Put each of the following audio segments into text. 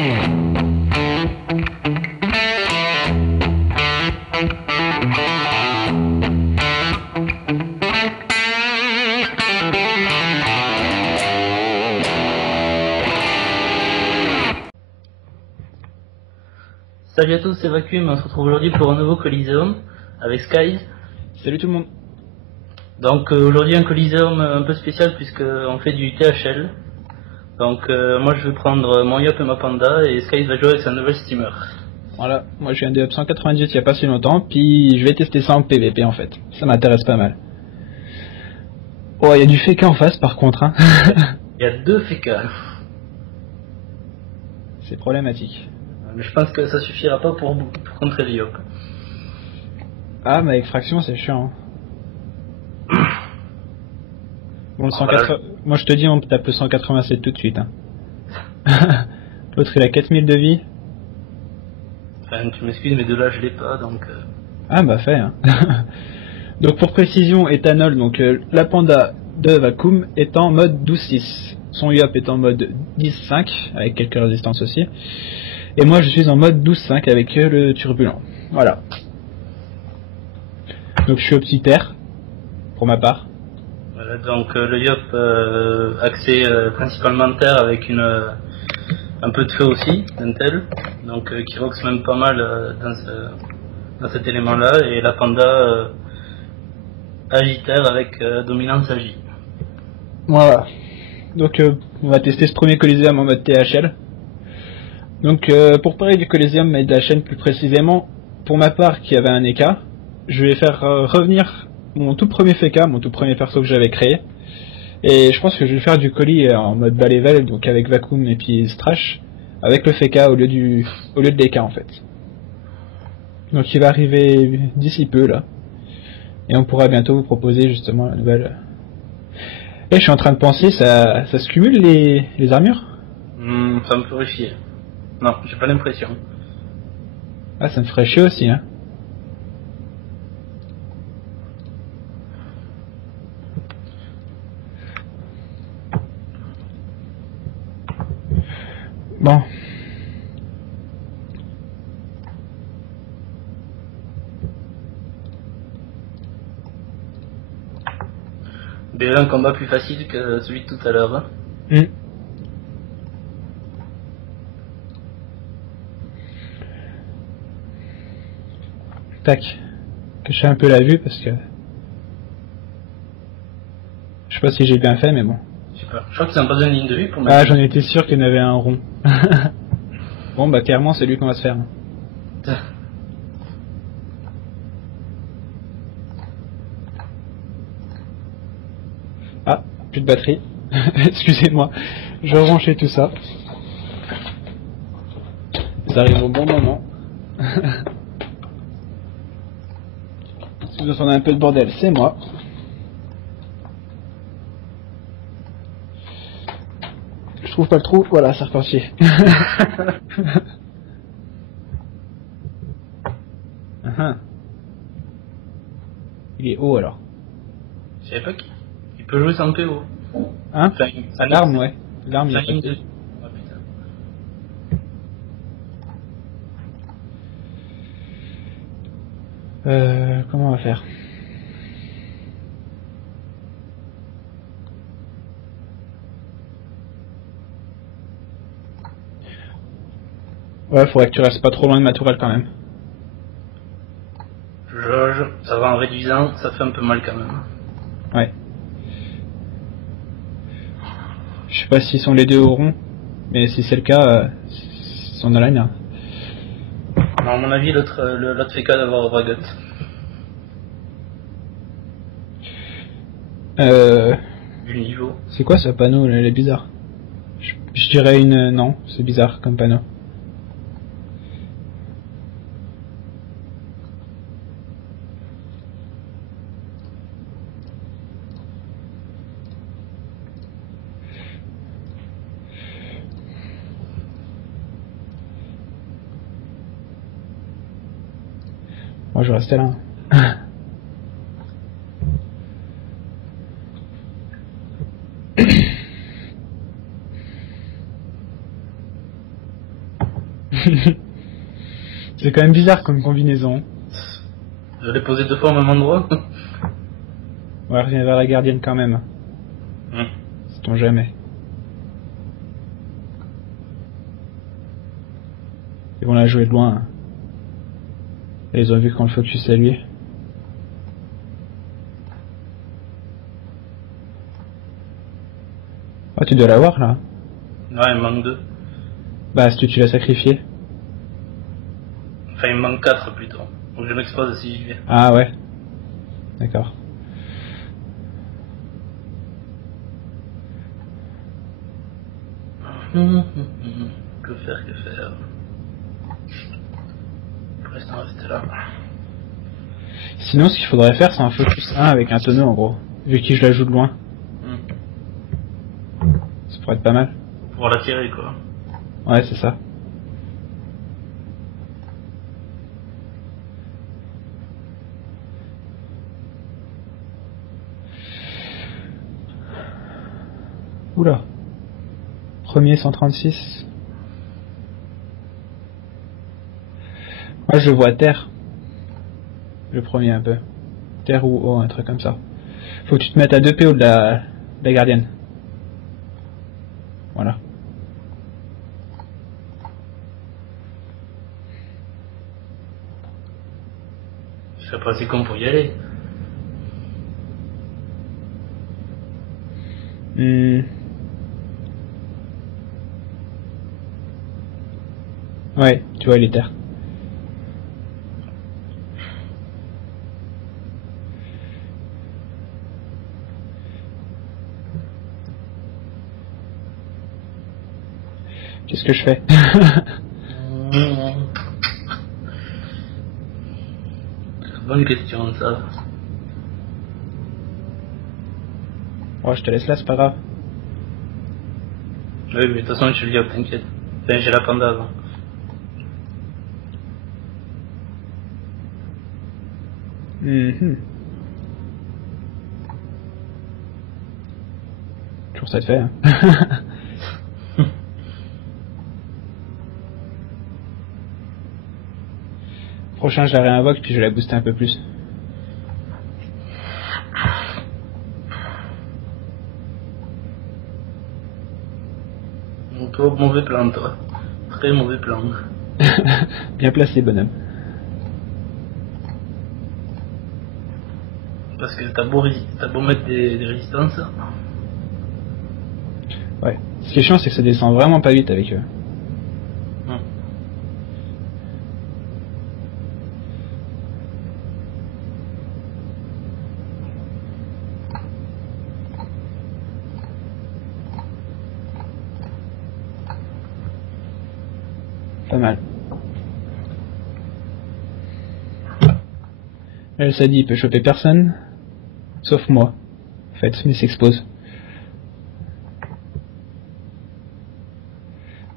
Salut à tous, c'est Vacuum, on se retrouve aujourd'hui pour un nouveau Coliseum avec Skies. Salut tout le monde. Donc aujourd'hui un Coliseum un peu spécial puisqu'on fait du THL. Donc moi je vais prendre mon Yop et ma Panda et Skies va jouer avec sa nouvelle Steamer. Voilà, moi je viens de 198 il y a pas si longtemps, puis je vais tester ça en PVP en fait. Ça m'intéresse pas mal. Oh, il y a du FK en face par contre, hein. Il y a 2 FK. C'est problématique. Mais je pense que ça suffira pas pour contrer le Yop. Ah, mais avec Fraction c'est chiant. Bon, le 180... Moi je te dis, on tape le 187 tout de suite. Hein. L'autre il a 4000 de vie. Enfin, tu m'excuses, mais de là je l'ai pas donc. Ah, bah fait. Hein. Donc pour précision, éthanol, donc la Panda de Vacuum est en mode 12.6. Son Yop est en mode 10.5 avec quelques résistances aussi. Et moi je suis en mode 12.5 avec le turbulent. Voilà. Donc je suis au petit air, pour ma part. Voilà, donc le Yop axé principalement terre avec un peu de feu aussi, d'Intel, donc qui roxe même pas mal dans cet élément là, et la Panda agitaire avec dominance agi. Voilà. Donc on va tester ce premier Coliseum en mode THL. Donc pour parler du Coliseum et de la chaîne plus précisément, pour ma part qui avait un EK, je vais faire revenir mon tout premier FK, mon tout premier perso que j'avais créé. Et je pense que je vais faire du colis en mode bas level, donc avec Vacuum et puis Strash, avec le FK au lieu de l'EK en fait. Donc il va arriver d'ici peu là. Et on pourra bientôt vous proposer justement la nouvelle. Et je suis en train de penser, ça se cumule les armures? Ça me ferait chier. Non, j'ai pas l'impression. Ah, ça me ferait chier aussi, hein. Bon. Déjà un combat plus facile que celui de tout à l'heure. Tac. Cacher un peu la vue parce que... Je sais pas si j'ai bien fait, mais bon. Super. Je crois qu'ils ont pas besoin de ligne de vue pour mettre... Ah, j'en étais sûr qu'il y en avait un rond. Bon, bah clairement, c'est lui qu'on va se faire. Ah, plus de batterie. Excusez-moi. Je vais brancher tout ça. Ça arrive au bon moment. Si vous entendez un peu de bordel, c'est moi. Je trouve pas le trou, voilà, c'est reparti. Il est haut alors. Je savais pas qu'il peut jouer sans PO. Hein? Enfin, l'arme, ouais. L'arme, il y a ligne pas de... de... Oh, putain. Comment on va faire? Ouais, faudrait que tu restes pas trop loin de ma tourelle quand même. Jauge, ça va en réduisant, ça fait un peu mal quand même. Ouais. Je sais pas s'ils sont les deux au rond, mais si c'est le cas, ils sont dans la ligne. Non, à mon avis, l'autre fait qu'à d'avoir Overgut. Du niveau. C'est quoi ce panneau là, il est bizarre. Je dirais une... Non, c'est bizarre comme panneau. Moi je vais rester là. C'est quand même bizarre comme combinaison. Je l'ai posé 2 fois au même endroit. Ouais, reviens vers la gardienne quand même. Sait-on jamais. Ils vont la jouer de loin. Et ils ont vu qu'on le focus à lui. Ah, tu dois l'avoir là. Ouais, il me manque 2. Bah, si tu l'as sacrifié. Enfin, il me manque 4 plutôt. Donc je m'expose si j'y vais. Ah ouais. D'accord. Que faire, que faire. Pour l'instant, rester là. Sinon, ce qu'il faudrait faire, c'est un focus 1 avec un tonneau en gros. Vu que je la joue de loin. Ça pourrait être pas mal. Pour la tirer, quoi. Ouais, c'est ça. Oula. Premier 136. Moi, je le vois terre. Le premier un peu. Terre ou haut, un truc comme ça. Faut que tu te mettes à 2 PO de la gardienne. Voilà. Je sais pas si con pour y aller. Ouais, tu vois, il est terre. Qu'est-ce que je fais? Bonne question, ça. Oh, je te laisse là, c'est pas grave. Oui, mais de toute façon, je suis lié, t'inquiète. Enfin, j'ai la panda avant. Toujours ça de fait. Hein. Prochain, je la réinvoque puis je vais la booster un peu plus. Toi, mauvais plan, toi. Très mauvais plan. Bien placé, bonhomme. Parce que t'as beau mettre des résistances. Ouais. Ce qui est chiant, c'est que ça descend vraiment pas vite avec eux. Pas mal. Elle s'est dit, il peut choper personne, sauf moi, en fait, mais il s'expose.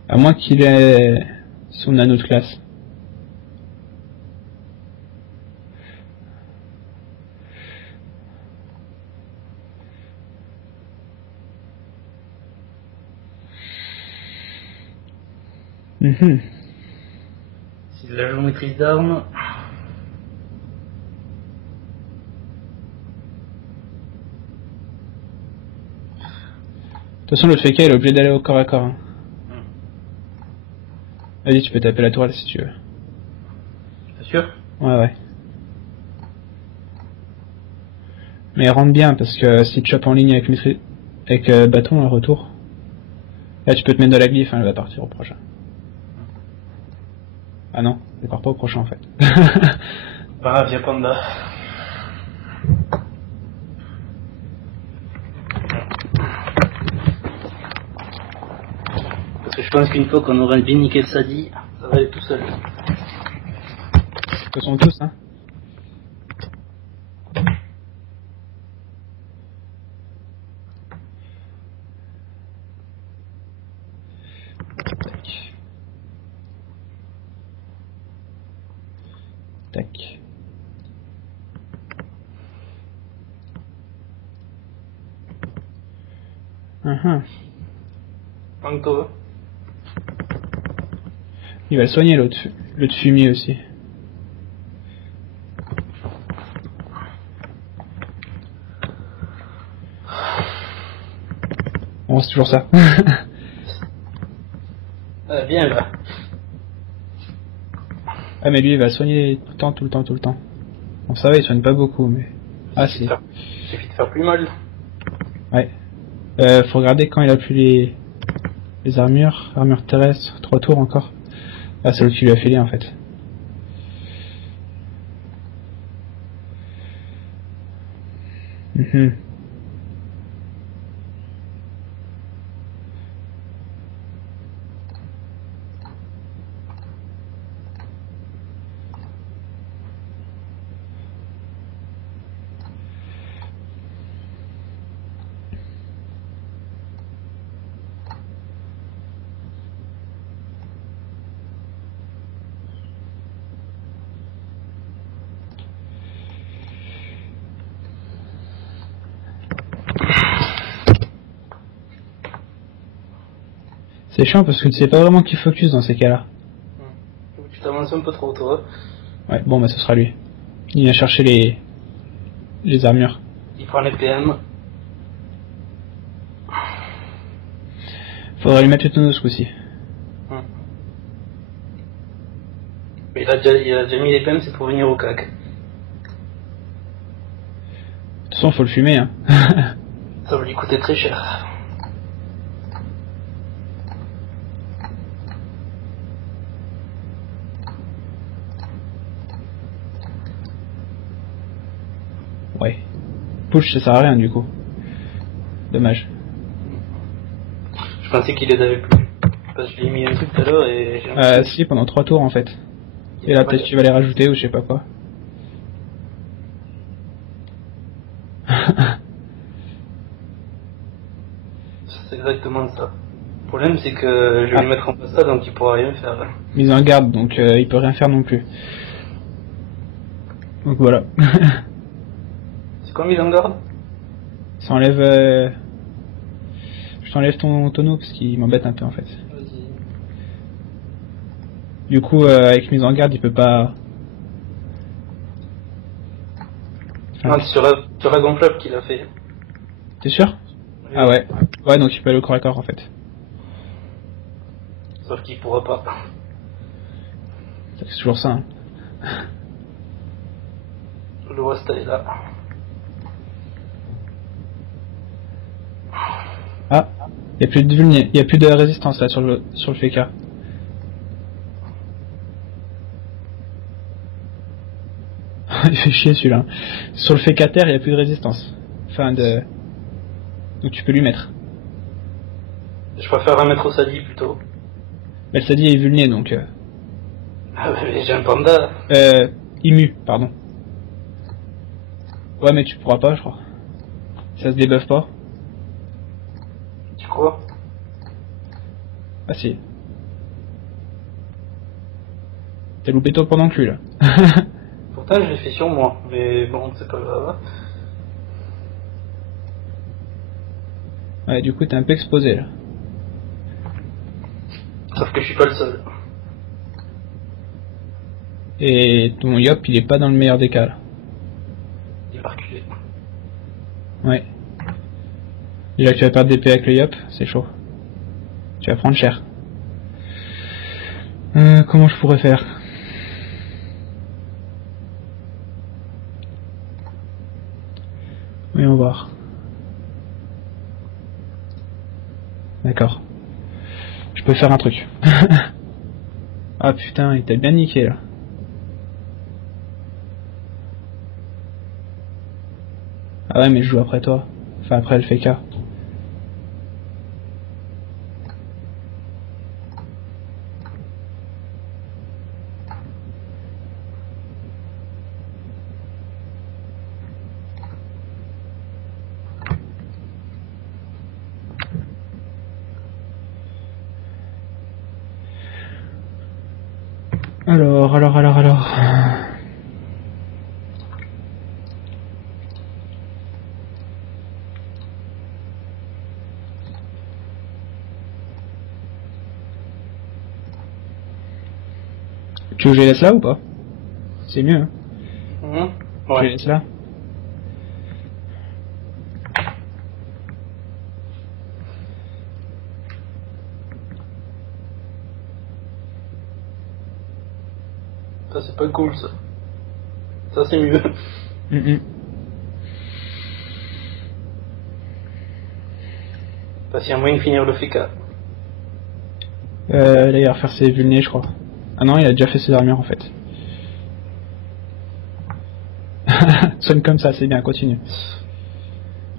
À moins qu'il ait son anneau de classe. Si la joue maîtrise d'armes. De toute façon, l'autre féca, il est obligé d'aller au corps à corps. Hein. Vas-y, tu peux taper la toile si tu veux. C'est sûr? Ouais. Mais rentre bien, parce que si tu chopes en ligne avec bâton, un retour, là tu peux te mettre dans la glyphe, hein, elle va partir au prochain. Ah non, elle part pas au prochain en fait. Pas grave, y'a panda. Parce que je pense qu'une fois qu'on aura bien niqué le Sadi, ça va aller tout seul. Ce sont tous, hein. Tac. Manque-toi. Il va le soigner l'autre fumier aussi. Bon, c'est toujours ça. Viens là. Ah mais lui il va soigner tout le temps. Bon ça va, il soigne pas beaucoup mais... Ah si. Il suffit de faire plus mal. Ouais. Faut regarder quand il a plus les armures terrestres, 3 tours encore. Ah c'est l'autre qui lui a filé en fait. C'est chiant parce que tu sais pas vraiment qui focus dans ces cas-là. Tu t'avances un peu trop, toi. Ouais, bon bah ce sera lui. Il vient chercher les armures. Il prend les PM. Faudrait lui mettre le tonneau ce coup-ci. Mais il a déjà mis les PM, c'est pour venir au cac. De toute façon, faut le fumer, hein. Ça va lui coûter très cher. Ouais. Push, ça sert à rien du coup. Dommage. Je pensais qu'il les avait plus. Parce que je lui ai mis un truc tout à l'heure et... Si, pendant 3 tours en fait. Et là, peut-être tu vas les rajouter ou je sais pas quoi. C'est exactement ça. Le problème, c'est que je vais lui mettre en place ça, donc il pourra rien faire. Mise en garde, donc il peut rien faire non plus. Donc voilà. C'est quoi mise en garde? Ça enlève... Je t'enlève ton tonneau parce qu'il m'embête un peu en fait. Vas-y. Du coup, avec mise en garde, il peut pas... Non, c'est sur la gonflable qu'il a fait. T'es sûr? Oui. Ah ouais. Ouais, donc il peut aller au corps à corps en fait. Sauf qu'il pourra pas. C'est toujours ça. Hein. Je le vois staller là. Ah, il y a plus de résistance là sur le FK. Il fait chier celui-là. Sur le FK terre, il y a plus de résistance. Donc tu peux lui mettre. Je préfère un mettre au Sadi plutôt. Mais le Sadi est vulné donc. Ah mais j'ai un panda. Immu, pardon. Ouais mais tu pourras pas je crois. Ça se débuffe pas. Tu crois? Ah si. T'as loupé toi pendant que lui là. Pourtant je l'ai fait sur moi, mais bon c'est pas grave. Ouais du coup t'es un peu exposé là. Sauf que je suis pas le seul. Et ton Yop il est pas dans le meilleur des cas là. Il va reculer. Ouais. Déjà que tu vas perdre des P avec le Yop, c'est chaud. Tu vas prendre cher. Comment je pourrais faire? Voyons voir. D'accord. Je peux faire un truc. Ah putain, il t'a bien niqué là. Ah ouais mais je joue après toi. Enfin après le FK. Alors. Tu veux que je les laisse là ou pas? C'est mieux, hein. Je les Ouais. laisse là. Ça c'est pas cool ça. Ça c'est mieux. Mm. Parce qu'il y a moyen de finir le FK. Là, il va refaire ses vulnés, je crois. Ah non, il a déjà fait ses armures en fait. Sonne comme ça, c'est bien, continue.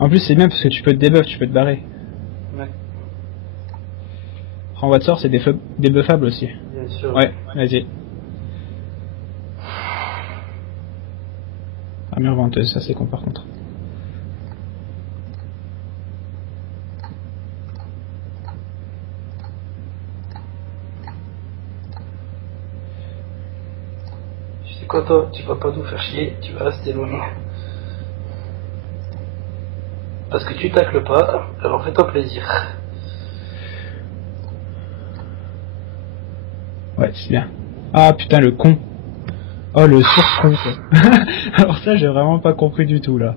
En plus, c'est bien parce que tu peux te debuff, tu peux te barrer. Ouais. Renvoi de sort, c'est débuffable aussi. Bien sûr. Ouais, vas-y. Armure venteuse, ça c'est con par contre. Tu sais quoi toi, tu vas pas nous faire chier, tu vas rester loin. Parce que tu tacles pas, alors fais-toi plaisir. Ouais, c'est bien. Ah putain, le con. Oh, le sur-con, quoi. Alors ça, j'ai vraiment pas compris du tout, là.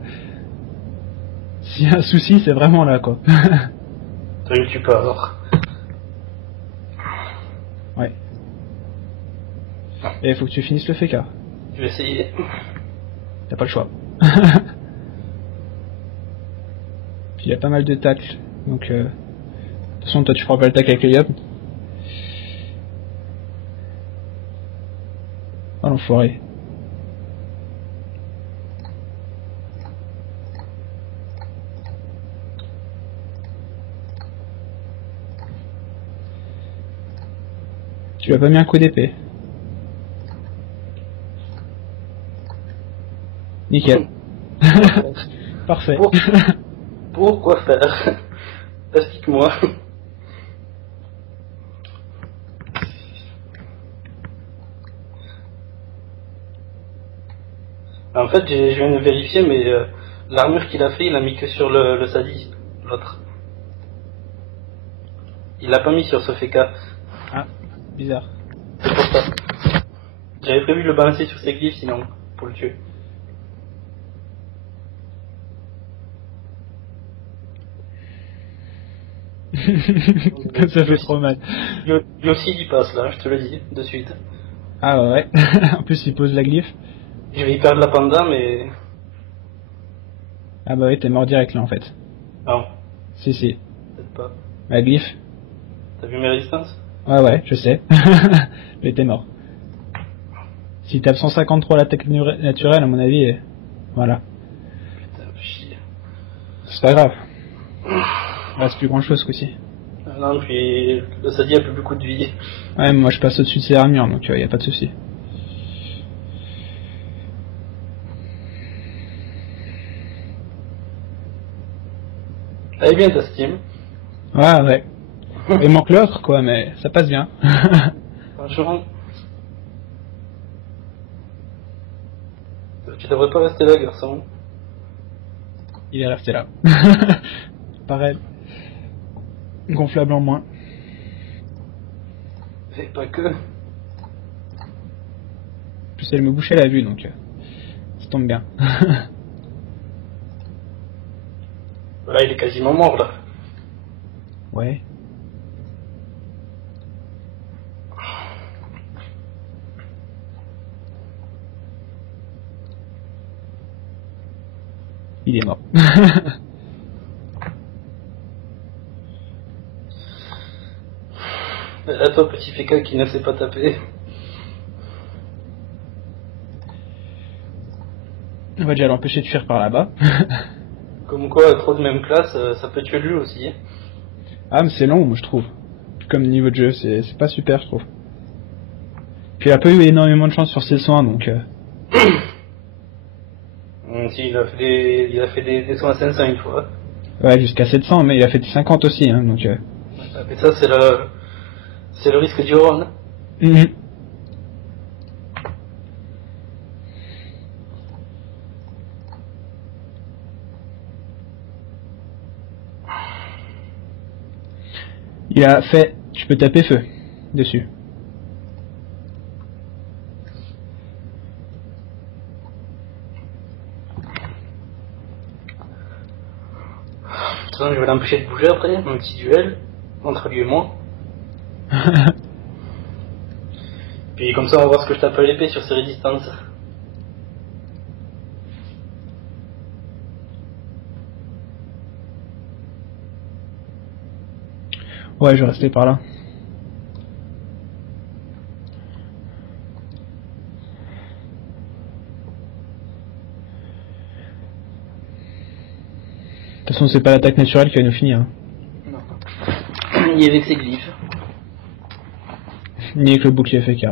S'il y a un souci, c'est vraiment là, quoi. Toi, il me tue pas alors. Ouais. Et il faut que tu finisses le FK. Je vais essayer. T'as pas le choix. Puis il y a pas mal de tacles. Donc, de toute façon, toi, tu feras pas le tacle avec les yop. Oh, l'enfoiré. Tu as pas mis un coup d'épée. Nickel. Parfait. Pourquoi faire? Explique-moi. En fait, je viens de vérifier, mais l'armure qu'il a fait, il a mis que sur le Sadi, l'autre. Il l'a pas mis sur ce FK. Ah, bizarre. C'est pour ça. J'avais prévu de le balancer sur ses glyphes sinon, pour le tuer. Ça fait trop mal. Lui aussi il passe là, je te le dis, de suite. Ah ouais. En plus, il pose la glyphe. Je vais y perdre la panda, mais... Ah bah oui, t'es mort direct là en fait. Non, Si, si. peut-être pas. La glyphe. T'as vu mes résistances? Ouais, je sais. Mais t'es mort. Si t'as 153 l'attaque naturelle, à mon avis, voilà. Putain, chier. C'est pas grave. Il reste plus grand chose ce coup-ci. Ah non, puis le Sadi a plus beaucoup de vie. Ouais, mais moi je passe au-dessus de ses armures, donc y a pas de souci. Elle est bien ta Steam. Ouais. Il manque l'autre, quoi, mais ça passe bien. Franchement. Tu devrais pas rester là, garçon. Il est resté là. Pareil. Gonflable en moins. Et pas que. En plus, elle me bouchait la vue, donc ça tombe bien. Là, il est quasiment mort, là. Ouais. Il est mort. À toi, petit féca qui ne sait pas taper. On va déjà l'empêcher de fuir par là-bas. Comme quoi, trop de même classe, ça peut tuer lui aussi. Ah, mais c'est long, moi, je trouve. Comme niveau de jeu, c'est pas super, je trouve. Puis il a pas eu énormément de chance sur ses soins, donc... Si, il a fait des soins à 500 une fois. Ouais, jusqu'à 700, mais il a fait 50 aussi, hein, donc... Mais ça, c'est le risque du run. Mhm. Il a fait... Tu peux taper feu dessus. façon, je vais l'empêcher de bouger après, un petit duel entre lui et moi. Puis comme ça, on va voir ce que je tape à l'épée sur ses résistances. Ouais, je vais rester par là. De toute façon, c'est pas l'attaque naturelle qui va nous finir. Hein. Non. Ni avec ses glyphes. Ni avec le bouclier FK.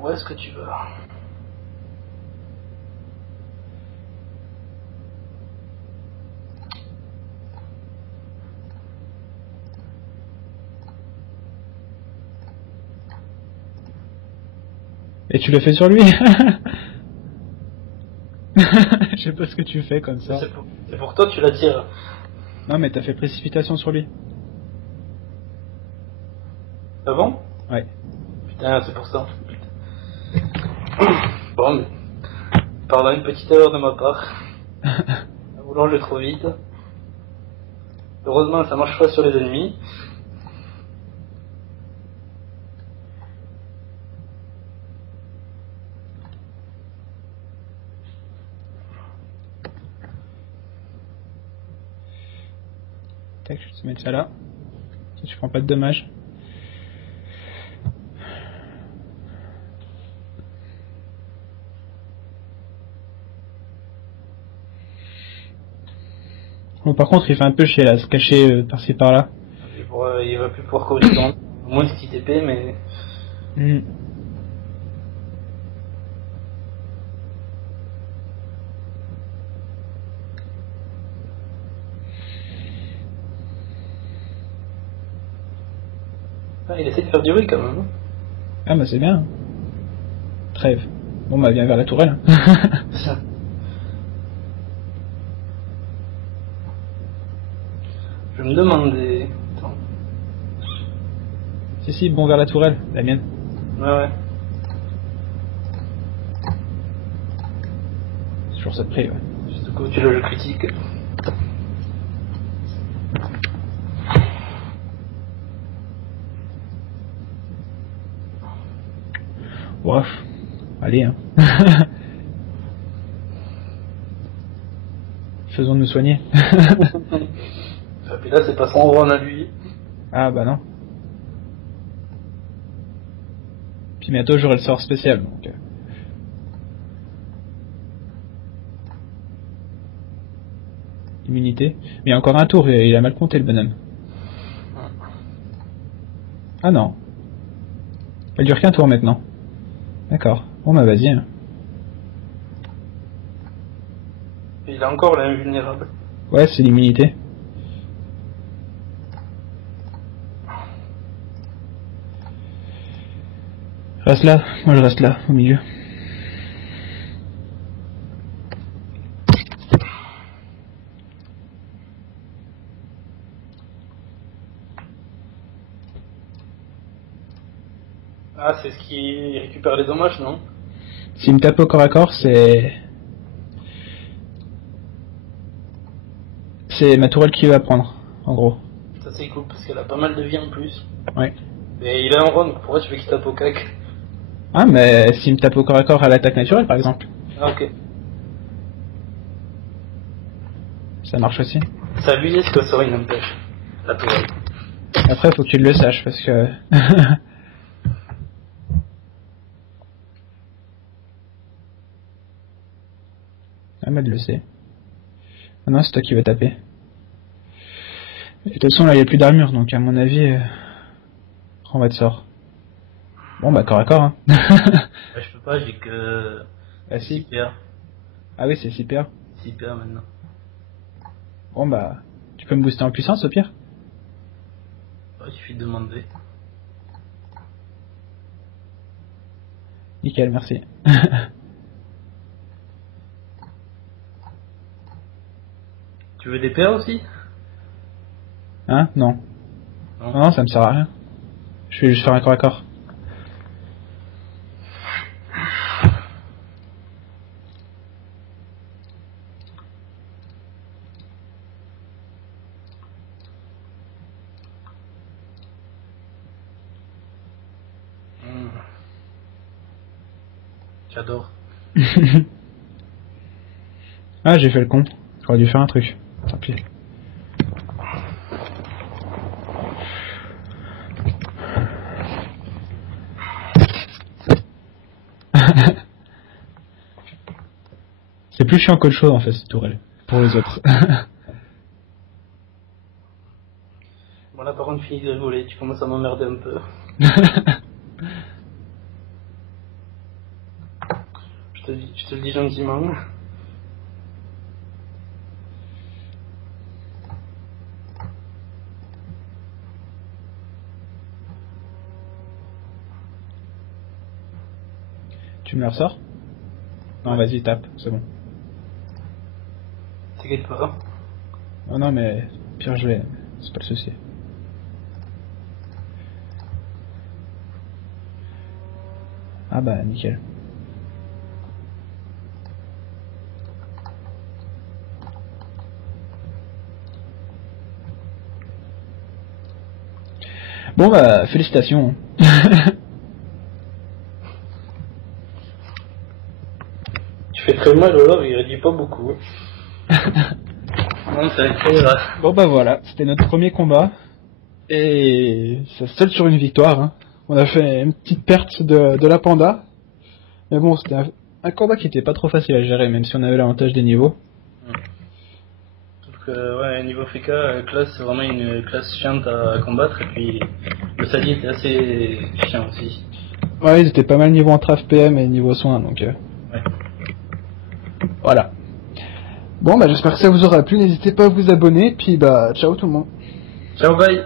Où est-ce que tu veux? Et tu le fais sur lui. Je sais pas ce que tu fais comme ça. C'est pour toi que tu la tires. Non mais t'as fait précipitation sur lui. Ah bon? Ouais. Putain, c'est pour ça. Bon, mais... pardon, une petite erreur de ma part. En voulant le trop vite. Heureusement, ça marche pas sur les ennemis. Tac, je vais te mettre ça là. Ça, tu prends pas de dommages. Bon, par contre, il fait un peu chier là, se cacher par-ci par-là. Il va plus pouvoir correspondre. Au moins, ce petit épée, mais. Ah, il essaie de faire durer quand même. Ah bah c'est bien. Trêve. Bon bah viens vers la tourelle. Je me demandais. Attends. Si, bon vers la tourelle, la mienne. Ouais. C'est toujours ça de près, ouais. Juste au coup, tu le critique. Ouaf. Allez, hein. Faisons nous soigner. Et puis là, c'est pas son rôle à lui. Ah bah non. Puis bientôt j'aurai le sort spécial, donc... Immunité. Mais il y a encore un tour, il a mal compté le bonhomme. Ah non. Elle dure qu'un tour maintenant. D'accord. Bon bah vas-y. Hein. Et il a encore l'invulnérable. Ouais, c'est l'immunité. Reste là. Moi je reste là, au milieu. Ah, c'est ce qui récupère les dommages, non? S'il me tape au corps à corps, c'est ma tourelle qui va prendre, en gros. Ça c'est cool, parce qu'elle a pas mal de vie en plus. Ouais. Et il est en run, pourquoi tu veux qu'il tape au cac? Ah, mais s'il me tape au corps à corps à l'attaque naturelle, par exemple. Ah, ok. Ça marche aussi. C'est abusé ce que ça il n'empêche. La tourelle. Après, faut que tu le saches, parce que... Ahmed le sait. Ah non, c'est toi qui vas taper. Et de toute façon, là, il n'y a plus d'armure, donc à mon avis, on va de sort. Bon, bah, corps à corps, hein. Je peux pas, j'ai que... Ah si. 6 PA. Ah oui, c'est 6 PA. 6 PA maintenant. Bon, bah, tu peux me booster en puissance, au pire. Ouais, il suffit de demander. Nickel, merci. Tu veux des PA aussi? Hein? Non. Non, ça me sert à rien. Je vais juste faire un corps à corps. J'adore. Ah, j'ai fait le con. J'aurais dû faire un truc. Tant pis. C'est plus chiant qu'autre chose en fait, cette tourelle. Pour les autres. Voilà, par contre, fini de rigoler, tu commences à m'emmerder un peu. Je te le dis gentiment. Tu me la ressors? Non, vas-y, tape, c'est bon. T'inquiète pas. Oh non, mais pire, je vais. C'est pas le souci. Ah bah, nickel. Bon bah, félicitations. Tu fais très mal au love, il réduit pas beaucoup. Non, c'est incroyable. Bon bah voilà, c'était notre premier combat. Et ça se solde sur une victoire. Hein. On a fait une petite perte de la panda. Mais bon, c'était un combat qui était pas trop facile à gérer, même si on avait l'avantage des niveaux. Donc, ouais, niveau FK, classe, c'est vraiment une classe chiante à combattre. Et puis, le Sadi était assez chiant aussi. Ouais, ils étaient pas mal niveau entre AFPM et niveau soins, donc... Ouais. Voilà. Bon, bah j'espère que ça vous aura plu, n'hésitez pas à vous abonner, puis bah ciao tout le monde. Ciao, bye.